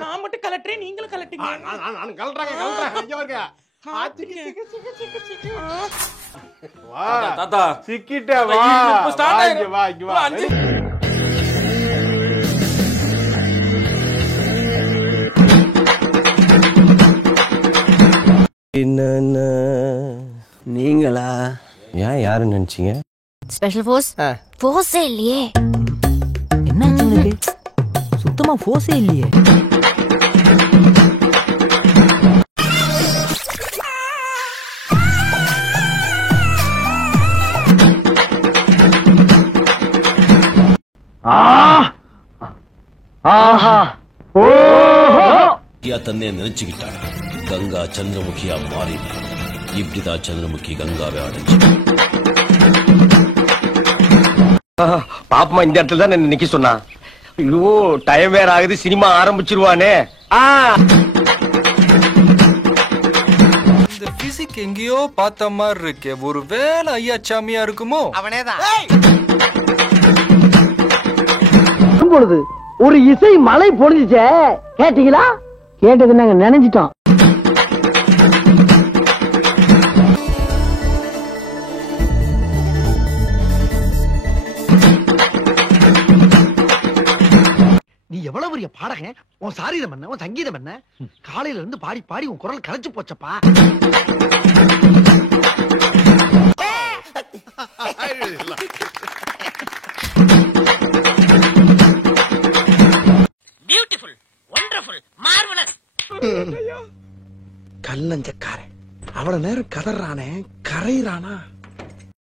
நான் மட்டும் கலட்டுறேன், நீங்களும் கலட்டுங்க. நான் கலட்டுறேன். இங்க வருங்க. வா தாத்தா சிக்கிட்ட வா. இங்க வா. நீங்களா? ஏன் யாருன்னு நினைச்சீங்க? ஸ்பெஷல் ஃபோர்ஸ் ஃபோர்ஸே இல்லையே. என்னாச்சு உங்களுக்கு? சுத்தமா ஃபோர்ஸே இல்லையே. தன்னை நினைச்சுக்கிட்டான். கங்கா சந்திரமுகியா மாறினா. இப்படிதான் சந்திரமுகி கங்காவை அடைஞ்சு. பாப்பமா இந்த இடத்துல தான் நிக்க சொன்னா. ஐயோ டைம் வேற ஆகுது, சினிமா ஆரம்பிச்சிருவானே. இந்த பிசிக் எங்கேயோ பார்த்த மாதிரி இருக்கே. ஒரு வேலை ஐயா சாமியா இருக்குமோ? அவனேதான். பொழுது ஒரு இசை மலை பொழிஞ்சுச்சே, கேட்டீங்களா? கேட்டது நாங்க நினைஞ்சிட்டோம். நீ எவ்வளவு பெரிய பாடகன், உன் சாரீரம் என்ன, உன் சங்கீதம் என்ன? காலையில இருந்து பாடி பாடி உன் குரல் களைச்சு போச்சப்பா. Beautiful, wonderful, marvellous. கல்லஞ்சக்காரன் அவ்வளவு நேரம் கதறானே, கரையிறானா?